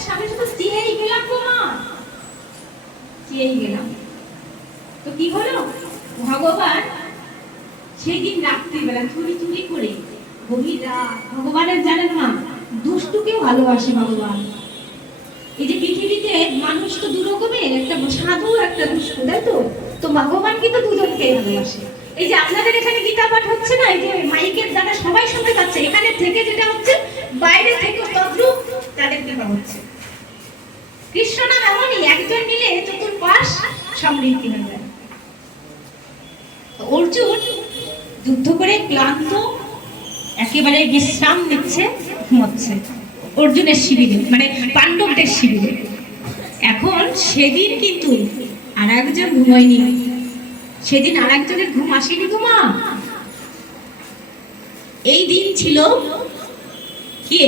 মানে সামনে শুধু চেয়েই গেলাম গো মা। চেয়েই গেলাম। তো কি হলো? ভগবান সেই দিন রাত্রিবেলা চুরি চুরি করে গভীর রাত ভগবানের জানেন মা দুষ্টুকে ভালোবাসে ভগবান। এই যে পৃথিবীতে মানুষ তো দু রকমের, একটা সাধু, একটা দুষ্ট, তাই তো? তো ভগবান কিন্তু দুজনকে ভালোবাসে। এই যে আপনাদের এখানে গীতা পাঠ হচ্ছে না, এই যে মাইকের দ্বারা সবাই শুনতে পাচ্ছে, এখানে থেকে যেটা হচ্ছে, বাইরে থেকে তদ্রুপ তাদের কৃপা হচ্ছে। কৃষ্ণ নাম এমনই একজন মিলে চতুর্পাশ সমৃদ্ধি হয়ে যায়। অর্জুন যুদ্ধ করে ক্লান্ত, একেবারে বিশ্রাম নিচ্ছে, ঘুমোচ্ছে। অর্জুনের শিবিরে মানে পাণ্ডবদের শিবিরে। এখন সেদিন কিন্তু আর একজন ঘুমায়নি। সেদিন আর একজনের ঘুম আসেনি ঘুমা এই দিন ছিল কে?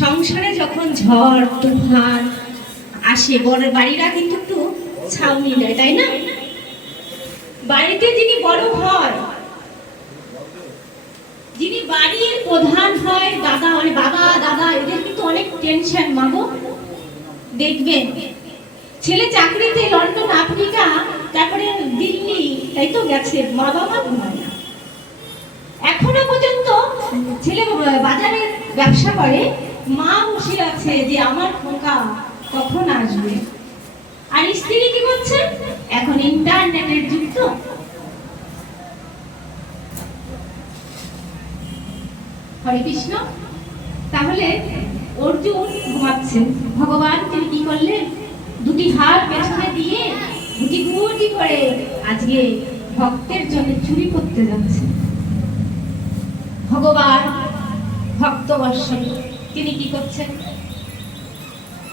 সংসারে যখন ঝড়, তুফান আসে। বড় বাড়িরা কিন্তু একটু ছাউনি দেয় তাই না? বাড়িতে যিনি বড় হয়, যিনি বাড়ির প্রধান হয়, দাদা মানে বাবা, দাদা, এদের কিন্তু অনেক টেনশন মাগো দেখবেন, ছেলে চাকরিতে লন্ডন, আফ্রিকা, তারপরে দিল্লি, তাই তো গেছে বাবা মা ঘুমায় না। এখনও পর্যন্ত ছেলে বাজারে ব্যবসা করে, মা বসে আছে যে, আমার খোকা কখন আসবে? আর স্ত্রী কি করছে? এখন ইন্টারনেটের যুগ তো হরে কৃষ্ণ। তাহলে অর্জুন ঘুমাচ্ছে। ভগবান তিনি কি করলেন? দুটি হাত পেছনে দিয়ে দুটি গুটি করে আজকে ভক্তের জন্য চুরি করতে যাচ্ছে। ভগবান ভক্ত বর্ষণ, তিনি কি করছেন?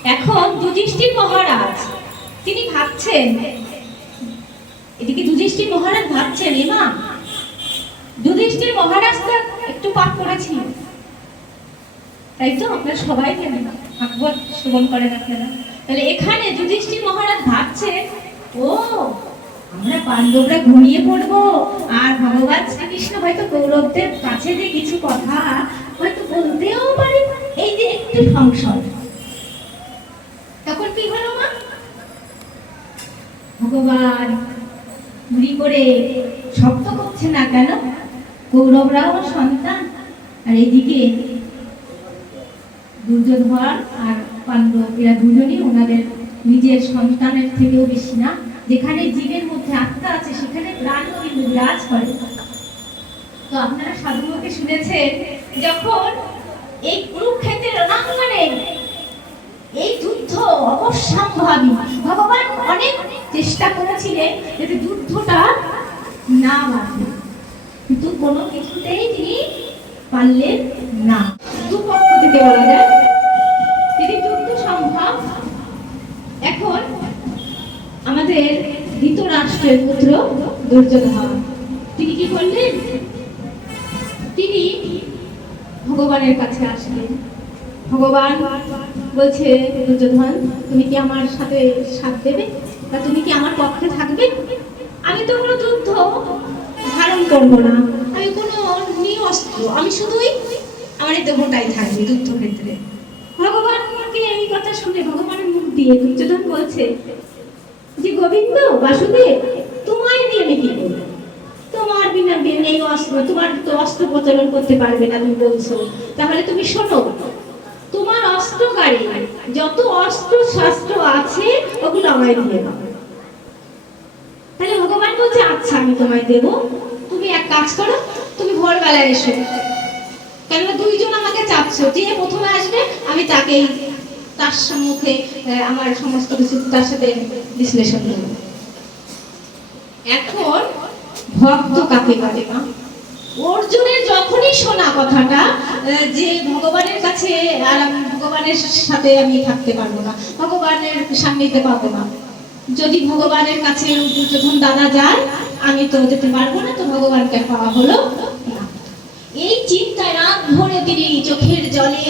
এখন যুধিষ্ঠির মহারাজ, তিনি ভাবছেন, এদিকে যুধিষ্ঠির মহারাজ ভাবছেন এমা যুধিষ্ঠির মহারাজ তো একটু পাপ করেছিল। তাই তো আপনারা সবাই জানেন ভাগবত শ্রবণ করেন আপনারা তাহলে এখানে যুধিষ্ঠির মহারাজ ভাবছে ও, আমরা পাণ্ডবরা ঘুমিয়ে পড়ব, আর ভগবান শ্রীকৃষ্ণ হয়তো কৌরবদের কাছে যে কিছু কথা হয়তো বলতেও পারে, এই যে একটু সংশয়। তখন কি হলো মা? ভগবান ঘুরি করে শব্দ করছে না কেন? কৌরবরাও সন্তান। আর এদিকে দুর্যোধন আর পাণ্ডব, এরা দুজনই ওনাদের নিজের সন্তানের থেকেও বেশি না। যেখানে জীবের মধ্যে আত্মা আছে, সেখানে প্রাণ কিন্তু বিরাজ করে। তো আপনারা সাধুকে শুনেছেন, যখন এই কুরুক্ষেত্রের রণাঙ্গনে এই যুদ্ধ অবশ্যম্ভাবী। ভগবান অনেক চেষ্টা করেছিলেন যাতে যুদ্ধটা না বাড়ে কিন্তু কোনো কিছুতেই তিনি পারলেন না। দুপক্ষ থেকে বলা যায় তিনি যুদ্ধ সম্ভব, এখন আমাদের ধৃতরাষ্ট্রের পুত্র দুর্যোধন তিনি কি করলেন? তিনি ভগবানের কাছে আসলেন। ভগবান বলছে দুর্যোধন তুমি কি আমার সাথে সাথ দেবে? বা তুমি কি আমার পক্ষে থাকবে? আমি তো কোনো যুদ্ধ ধারণ করব না। আমি কোনো নিরস্ত্র, আমি শুধুই আমার এই দেহটাই থাকবে যুদ্ধক্ষেত্রে ভগবানকে এই কথা শুনে ভগবানের মুখ দিয়ে দুর্যোধন বলছে, যে গোবিন্দ, বাসুদেব, তোমায় দিয়ে আমি কি তোমার বিনা নেই অস্ত্র, তোমার তো অস্ত্র প্রচলন করতে পারবে না তুমি বলছো। তাহলে তুমি শোনো তোমার অস্ত্র গাড়ি যত অস্ত্র শাস্ত্র আছে, ওগুলো আমায় দিয়ে দাও। তাহলে ভগবান বলছে আচ্ছা আমি তোমায় দেব। তুমি এক কাজ করো, তুমি ভোরবেলা এসো। কেননা দুইজন আমাকে চাপছো যে প্রথমে আসবে, আমি তাকেই তার সম্মুখে আমার সমস্ত কিছু তার সাথে বিশ্লেষণ করব। এখন ভক্ত কাকে বলে, মা? অর্জুনের যখনই শোনা কথাটা যে ভগবানের কাছে আর আমি ভগবানের সাথে আমি থাকতে পারব না, ভগবানের সান্নিধ্যে পাবো না। যদি ভগবানের কাছে দুর্যোধন দাদা যায় আমি তো যেতে পারব না, তো ভগবানকে পাওয়া হলো না। এই চিন্তায় রাত ভরে তিনি চোখের জলে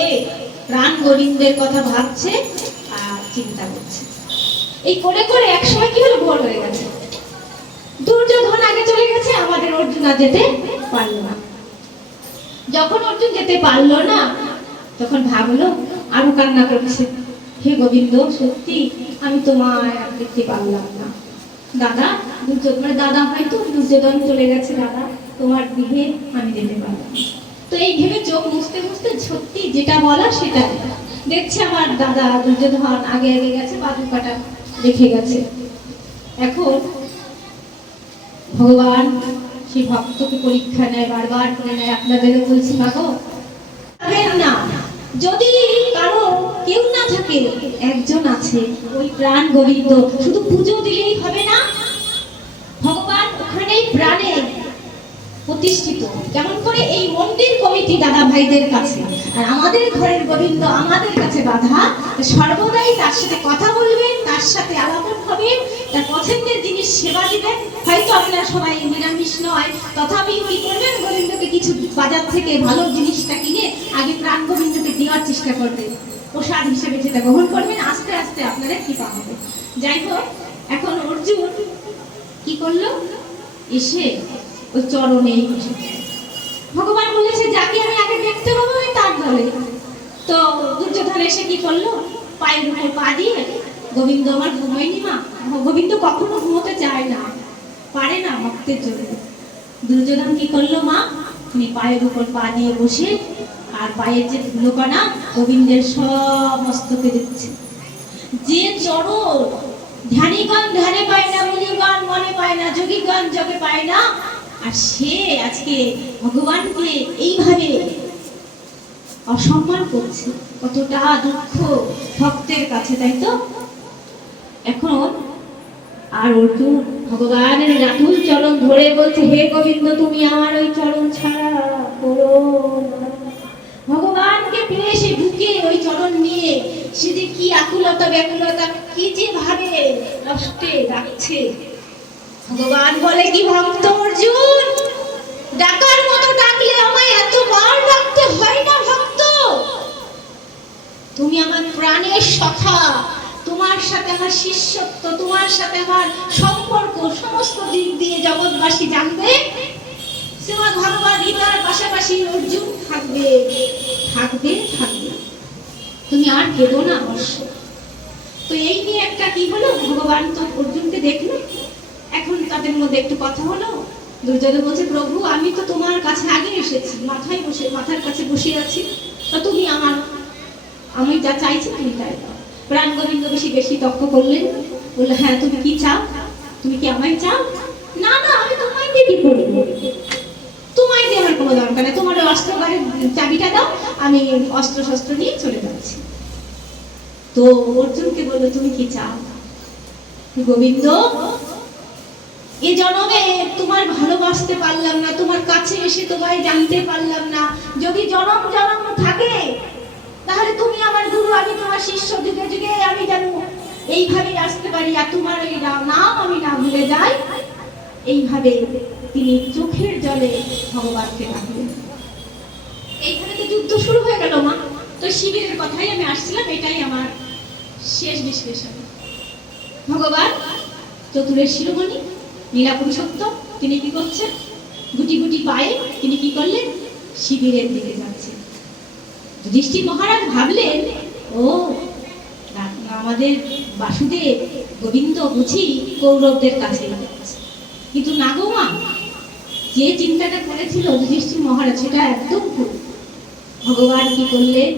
প্রাণ গোবিন্দের কথা ভাবছে আর চিন্তা করছে। এই করে করে এক সময় কি হলো, ভোর হয়ে গেছে। দুর্যোধন আগে চলে গেছে, আমাদের অর্জুন আর যেতে পারল না। যখন অর্জুন যেতে পারল না, তখন ভাবলো, আরও কান্না করছে। হে গোবিন্দ, সত্যি আমি তোমায় আর দেখতে পারলাম না। দাদা, দুর্যোধন মানে দাদা হয়তো দুর্যোধন চলে গেছে, দাদা। তোমার দিকে আমি যেতে পারলাম তো এই ভেবে চোখ মুছতে মুছতে সত্যি যেটা বলা সেটা। দেখছে আমার দাদা দুর্যোধন আগে আগে গেছে বাদুকাটা রেখে গেছে। এখন ভগবান সেই ভক্তকে পরীক্ষা নেয়, বারবার করে নেয় আপনাদেরও বলছি মাগো না। যদি কারও কেউ না থাকে, একজন আছে, ওই প্রাণ গোবিন্দ, শুধু পুজো দিলেই হবে না। ভগবান ওখানেই প্রাণে প্রতিষ্ঠিত। যেমন করে এই মন্দির কমিটি দাদা ভাইদের কাছে আর আমাদের ঘরের গোবিন্দ আমাদের কাছে বাধা সর্বদাই তার সাথে কথা বলবেন, তার সাথে আলাপন হবেন তার পছন্দের জিনিস সেবা দিবেন, হয়তো আপনারা সবাই নিরামিষ নয়, তথাপি কি করবেন? গোবিন্দকে কিছু বাজার থেকে ভালো জিনিসটা কিনে আগে প্রাণ গোবিন্দকে দেওয়ার চেষ্টা করবেন। প্রসাদ হিসেবে যেটা গ্রহণ করবেন, আস্তে আস্তে আপনারা কৃপা হবে। যাই হোক, এখন অর্জুন কি করল? এসে ওই চরণে ভগবান বলেছে যাকে আমি আগে দেখতে পাবো তার তো দুর্যোধন এসে কি করল? পায়ের উপর পা দিয়ে, গোবিন্দ, আমার মা। গোবিন্দ কখনো ঘুমোতে চায় না, পারে না ভক্তের জন্য। দুর্যোধন কি করল মা? পায়ের উপর পা দিয়ে বসে, আর পায়ের যে ধুলোকণা গোবিন্দের সব মস্তকে দিচ্ছে যে চরণ ধ্যানীগণ ধ্যানে পায় না মুনিগণ মনে পায় না, যোগীগণ যোগে পায় না আর সে আজকে ভগবানকে এইভাবে অসম্মান করছে। কতটা দুঃখ ভক্তের কাছে, তাই তো? এখন আর অর্জুন ভগবানের রাতুল চরণ ধরে বলছে, হে গোবিন্দ, তুমি আমার ওই চরণ ছাড়া করো ভগবানকে পেয়ে সে বুকে ওই চরণ নিয়ে। সে যে কি আকুলতা, ব্যাকুলতা, কি যে ভাবে কষ্টে ডাকছে ভগবান বলে কি ভক্ত অর্জুন? ডাকার মতো ডাকলে আমায় এত বার ডাকতে হয় না ভক্ত। তুমি আমার প্রাণের সখা, তোমার সাথে আমার শিষ্যত্ব, তোমার সাথে আমার সম্পর্ক, সমস্ত দিক দিয়ে জগৎবাসী জানবে শ্রীমদ ভগবত গীতার পাশাপাশি অর্জুন থাকবে। থাকবে থাকবে। তুমি আর কেঁদো না অবশ্য। তো এই নিয়ে একটা কি হলো? ভগবান তো অর্জুনকে দেখল। তাদের মধ্যে একটু কথা হলো? দুর্যোধন বলছে, প্রভু, আমি তো তোমার কাছে আগে এসেছি। মাথায় বসে, মাথার কাছে বসে আছি। তা তুমি আমার, আমি যা চাইছি তুমি তাই প্রাণ গোবিন্দ বেশি বেশি তর্ক করলেন। বলল হ্যাঁ তুমি কি চাও? তুমি কি আমায় চাও? না না, আমি তোমায় দিয়ে কি করব? তোমায় দিয়ে আমার কোনো দরকার নেই। তোমার অস্ত্র চাবিটা দাও, আমি অস্ত্র শস্ত্র নিয়ে চলে যাচ্ছি। তো অর্জুনকে বলল, তুমি কি চাও? গোবিন্দ এ জনমে তোমার ভালোবাসতে পারলাম না, তোমার কাছে এসে তোমায় জানতে পারলাম না। যদি জনম জনম থাকে, তাহলে তুমি আমার গুরু, আমি তোমার শিষ্য, যুগে যুগে আমি যেন এইভাবেই আসতে পারি। আর তোমার এই নাম আমি না ভুলে যাই। এইভাবে তিনি চোখের জলে ভগবানকে ডাকলেন। এইখানে তো যুদ্ধ শুরু হয়ে গেল মা। তো শিবিরের কথাই আমি আসছিলাম, এটাই আমার শেষ বিশ্লেষণ। ভগবান চতুরের শিরোমণি নীলাপুরুষোত্তম তিনি কি করছেন? গুটি গুটি পায়ে তিনি কি করলেন? শিবিরের দিকে যাচ্ছেন। যুধিষ্ঠির মহারাজ ভাবলেন, ও, আমাদের বাসুদেব, গোবিন্দ, বুঝি কৌরবদের কাছে কিন্তু না গো মা, যে চিন্তাটা করেছিল যুধিষ্ঠির মহারাজ, সেটা একদম ভুল। ভগবান কি করলেন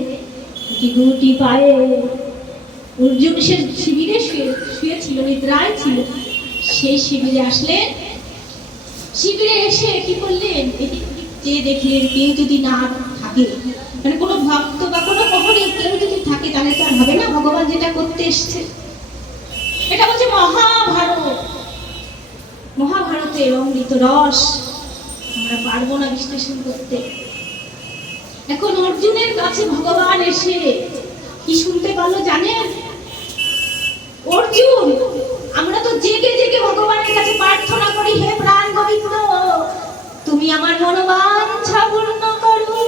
গুটি পায়ে। অর্জুন সে শিবিরে শুয়ে, শুয়েছিল, নিদ্রায় ছিল। সেই শিবিরে আসলেন শিবিরে এসে কি করলেন? চেয়ে দেখলেন কেউ যদি না থাকে মানে কোনো ভক্ত বা কোনো কখনই কেউ যদি থাকে, তাহলে তো আর হবে না, ভগবান যেটা করতে এসছে। এটা বলছে মহাভারত। মহাভারতের অমৃত রস, আমরা পারব না বিশ্লেষণ করতে। এখন অর্জুনের কাছে ভগবান এসে কি শুনতে পারল জানেন? অর্জুন, আমরা তো জেগে ভগবানের কাছে প্রার্থনা করি, হে প্রাণ গোবিন্দ তুমি আমার মনোবাঞ্ছা পূর্ণ করো।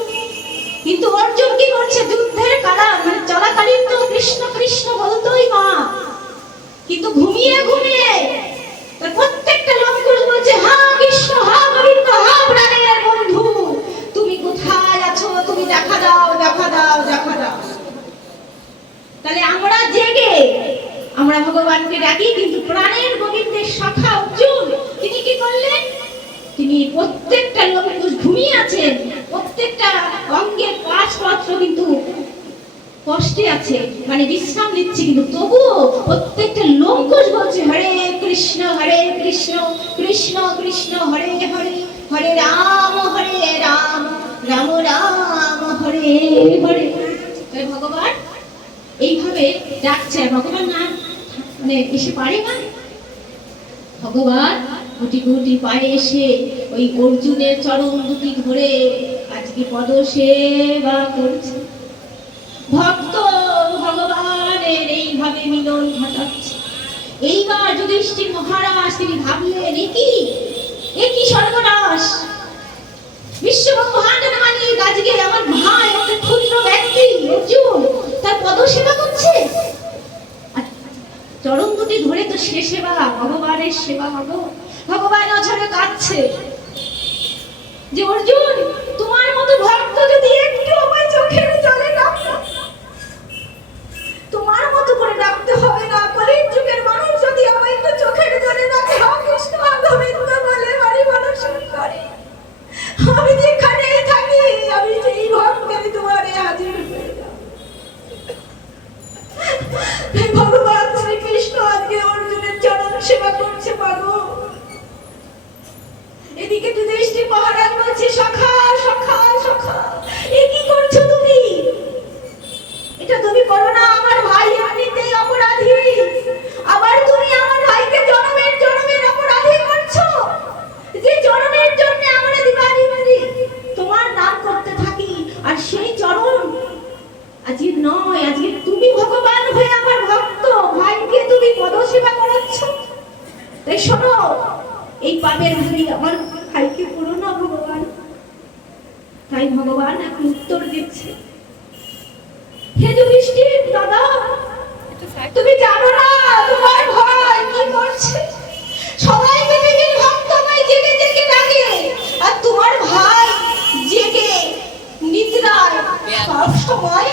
কিন্তু অর্জুন কি করছে? যুদ্ধের কালা মানে চলাকালীন তো কৃষ্ণ কৃষ্ণ বলতোই মা। কিন্তু ঘুমিয়ে ঘুমিয়ে প্রত্যেকটা লোক বলছে, হা কৃষ্ণ, হা গোবিন্দ হা প্রাণের বন্ধু। তুমি কোথায় আছো? তুমি দেখা দাও দেখা দাও দেখা দাও। তাহলে আমরা জেগে, আমরা ভগবানকে ডাকি, কিন্তু প্রাণের সখা অর্জুন। তিনি কি করলেন? তিনি প্রত্যেকটা লোক ঘুমিয়ে আছেন। প্রত্যেকটা অঙ্গের পাঁচ পত্র কিন্তু কষ্টে আছে মানে বিশ্রাম নিচ্ছে। কিন্তু তবুও প্রত্যেকটা লোকজ বলছে, হরে কৃষ্ণ হরে কৃষ্ণ কৃষ্ণ কৃষ্ণ, হরে হরে হরে রাম হরে রাম রাম রাম, হরে হরে। ভগবান এইভাবে ডাকছে ভগবান না মানে এসে পারে না। ভগবান গুটি গুটি পায়ে এসে ওই অর্জুনের চরণ দুটি ধরে আজকে পদ সেবা করছে। ভক্ত ভগবানের এইভাবে মিলন ঘটাচ্ছে। এইবার যুধিষ্ঠির মহারাজ তিনি ভাবলেন, এ কি? এ কি সর্বনাশ? বিশ্ব ব্রহ্মাণ্ডের মালিক আজকে আমার ভাই একটা ক্ষুদ্র ব্যক্তি অর্জুন, তার পদ সেবা করছে? চরণ দুটি ধরে তো সে সেবা, ভগবানের সেবা হব ভগবান অঝরে কাঁদছে। যে অর্জুন, তোমার মতো ভক্ত যদি একটু আমার চোখের জলে ডাকতো তোমার মতো করে ডাকতে হবে না। কলির যুগের মানুষ যদি আমায় একটু চোখের জলে হা কৃষ্ণ, গোবিন্দ বলে বাড়ি মানুষ করে আমি মহারাজ বলছে সখা সখা সখা এ কি করছ তুমি? এটা তুমি করো না, আমার ভাই এমনিতেই অপরাধী। আবার তুমি আমার ভাইকে জনমের জনমের অপরাধী করছ? যে জনমের জন্য আমরা দিবানি মারি তোমার নাম করতে থাকি, আর সেই চরণ আজকে নয়, আজকে তুমি ভগবান হয়ে আমার ভক্ত, ভাইকে তুমি পদসেবা করাচ্ছ। তাই শোনো, এই পাপের আমার ভাইকে তাই ভগবান এখন উত্তর দিচ্ছে। হে যুধিষ্ঠির দাদা, তুমি জানো না তোমার ভাই কি করছে? সবাই মিলে যে ভক্ত আমায় জেগে জেগে ডাকে, আর তোমার ভাই জেগে নিদ্রায় সব সময়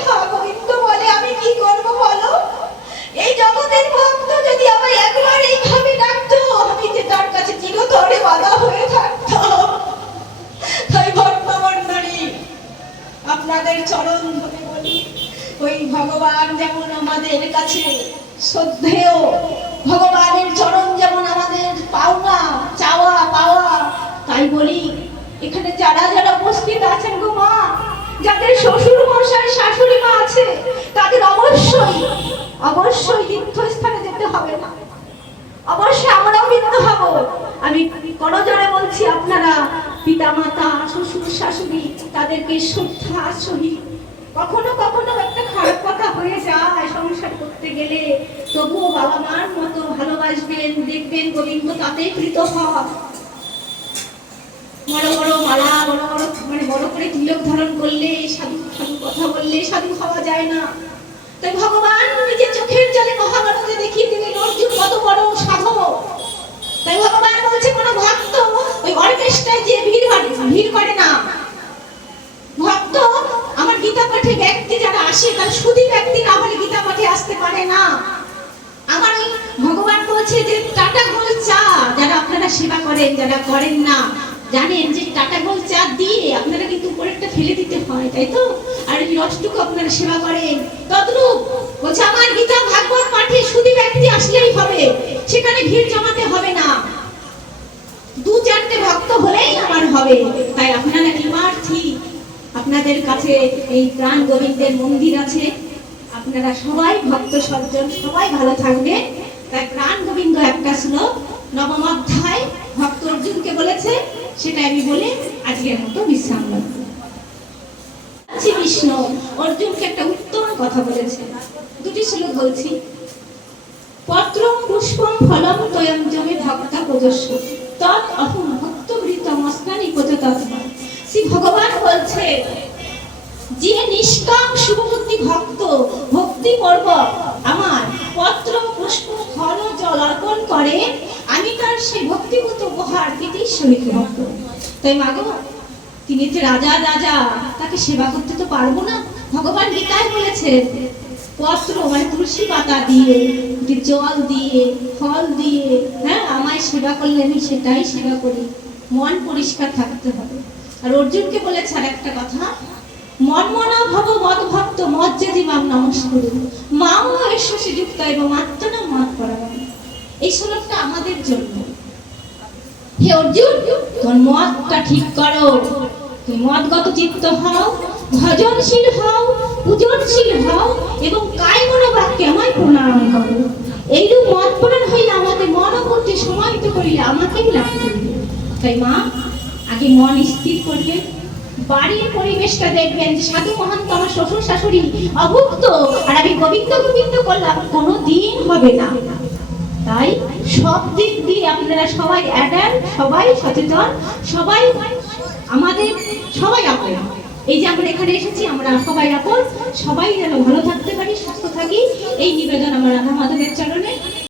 আপনাদের চরণ ধরে বলি, ওই ভগবান যেমন আমাদের কাছে শ্রদ্ধেয়, ভগবানের চরণ যেমন আমাদের পাওনা, চাওয়া, পাওয়া, তাই বলি, এখানে যারা যারা উপস্থিত আছেন গো মা, যাদের শ্বশুর মশাই শাশুড়ি মা আছে, তাদের অবশ্যই অবশ্যই তীর্থস্থানে যেতে হবে না। অবশ্যই আমরাও বিন্দু হব। আমি করজোরে বলছি আপনারা পিতা মাতা শ্বশুর শাশুড়ি, তাদেরকে শ্রদ্ধা সহিত কখনো কখনো একটা খারাপ কথা হয়ে যায় সংসার করতে গেলে। তবুও বাবা মার মতো ভালোবাসবেন, দেখবেন গোবিন্দ তাতে কৃত হয়। বড় বড় মালা, বড় বড় মানে বড় করে তিলক ধারণ করলে, সাধু সাধু কথা বললে সাধু হওয়া যায় না। তাই ভগবান নিজের চোখের জলে মহাভারতে দেখিয়ে দিলেন, অর্জুন কত বড় সাধক! তাই ভগবান বলছে, কোনো ভক্ত ওই অর্কেস্ট্রায় যে ভিড় করে ভিড় করে না। ভক্ত, আমার গীতা পাঠে ব্যক্তি যারা আসে, তার শুধু ব্যক্তি না হলে গীতা পাঠে আসতে পারে না। আমার ওই ভগবান বলছে যে, টাটা গোল চা, যারা আপনারা সেবা করেন, যারা করেন না, জানেন যে টাটা গোল চা দিয়ে আপনারা কিন্তু উপরেরটা ফেলে দিতে হয়, তাই তো? আর এই রসটুকু আপনারা সেবা করেন। তদ্রূপ বলছে আমার গীতা ভাগবত পাঠে শুধু ব্যক্তি আসলেই হবে সেখানে ভিড় জমাতে হবে না দু চারটে ভক্ত হলেই আমার হবে। তাই আপনারা নিমার্থী আপনাদের কাছে এই প্রাণ গোবিন্দের মন্দির আছে। আপনারা সবাই ভক্ত সজ্জন, সবাই ভালো থাকবে। তাই প্রাণ গোবিন্দ একটা শ্লোক নবম অধ্যায় ভক্ত অর্জুনকে বলেছে সেটা আমি বলে আজকের মতো বিশ্রাম নেব। শ্রী বিষ্ণু অর্জুনকে একটা উত্তম কথা বলেছে। দুটি শ্লোক বলছি। পত্রম পুষ্পম ফলম তয়ম জমে ভক্তা প্রদর্শ তৎ অহম মস্তানি পচতৎমা শ্রী ভগবান বলছে, যে নিষ্কাম শুভবুদ্ধি ভক্ত, ভক্তি করব আমার পত্র, পুষ্প, ফল, জল অর্পণ করে, আমি তার সেই ভক্তিগত উপহার দিতেই সহিত ভক্ত। তাই মাগো তিনি যে রাজা রাজা, তাকে সেবা করতে তো পারব না। ভগবান গীতায় বলেছেন পত্র মানে তুলসী পাতা দিয়ে জল দিয়ে, ফল দিয়ে হ্যাঁ আমায় সেবা করলে আমি সেটাই সেবা করি। মন পরিষ্কার থাকতে হবে। আর অর্জুনকে বলেছে আর একটা কথা মন মনা ভব মদ ভক্ত মজ্জাদি মাম নমস্কার। মাম এসো শ্রীযুক্ত এবং আত্মনা মত পরাবান এই শ্লোকটা আমাদের জন্য। হে অর্জুন, তোর মতটা ঠিক করো। তুমি মতগত চিত্ত হও, ভজনশীল হও, পূজনশীল হও এবং কায় মনোবাক্যে আমায় প্রণাম করো। এইরূপ মত প্রণাম হইলে আমাদের মন করতে সমাহিত করিলে আমাকেই লাভ করিবে। তাই মা, আগে মন স্থির করবে। বাড়ির পরিবেশটা দেখবেন সাধু মহান্ত আমার শ্বশুর শাশুড়ি অভুক্ত। আর আমি গোবিন্দ গোবিন্দ করলাম কোনো দিন হবে না। তাই সব দিক দিয়ে আপনারা সবাই অ্যাডাল্ট সবাই সচেতন, সবাই আমাদের, সবাই আপন। এই যে আমরা এখানে এসেছি, আমরা সবাই আপন, সবাই যেন ভালো থাকতে পারি, সুস্থ থাকি, এই নিবেদন আমার রাধা মাধবের চরণে।